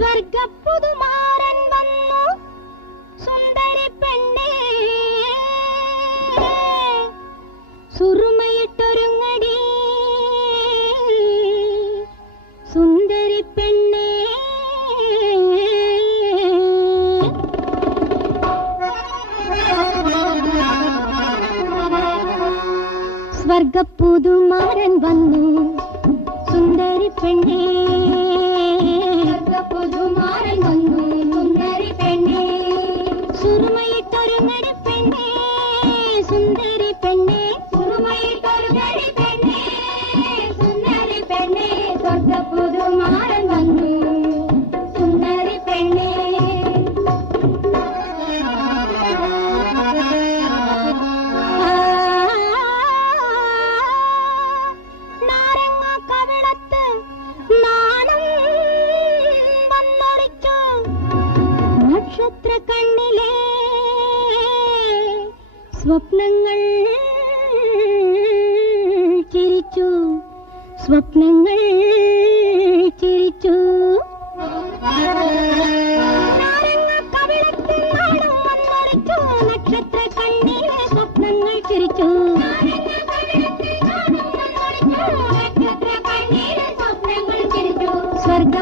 സ്വർഗപ്പുതുമാരൻ വന്നു സുന്ദരി പെണ്ണേ സുറുമയിട്ടൊരുങ്ങടി സുന്ദരി പെണ്ണേ സ്വർഗപ്പുതുമാരൻ വന്നു സുന്ദരി പെണ്ണേ സ്വർഗപ്പുതുമാരൻ വന്നു സുന്ദരി പെണ്ണേ സുറുമയിട്ടൊരുങ്ങടി പെണ്ണേ സുന്ദരി പെണ്ണേ സുറുമയിട്ടൊരുങ്ങടി പെണ്ണേ സുന്ദരി പെണ്ണേ സ്വർഗപ്പുതുമാരൻ വന്നു സുന്ദരി പെണ്ണേ നക്ഷത്ര കണ്ണിലെ സ്വപ്നങ്ങൾ ചിരിച്ചു സ്വപ്നങ്ങൾ ചിരിച്ചു കവിളത്തിൽ നാണം വന്നൊളിച്ചു നക്ഷത്ര കണ്ണിലെ സ്വപ്നങ്ങൾ ചിരിച്ചു നക്ഷത്ര കണ്ണിലെ സ്വപ്നങ്ങൾ ചിരിച്ചു സ്വർഗ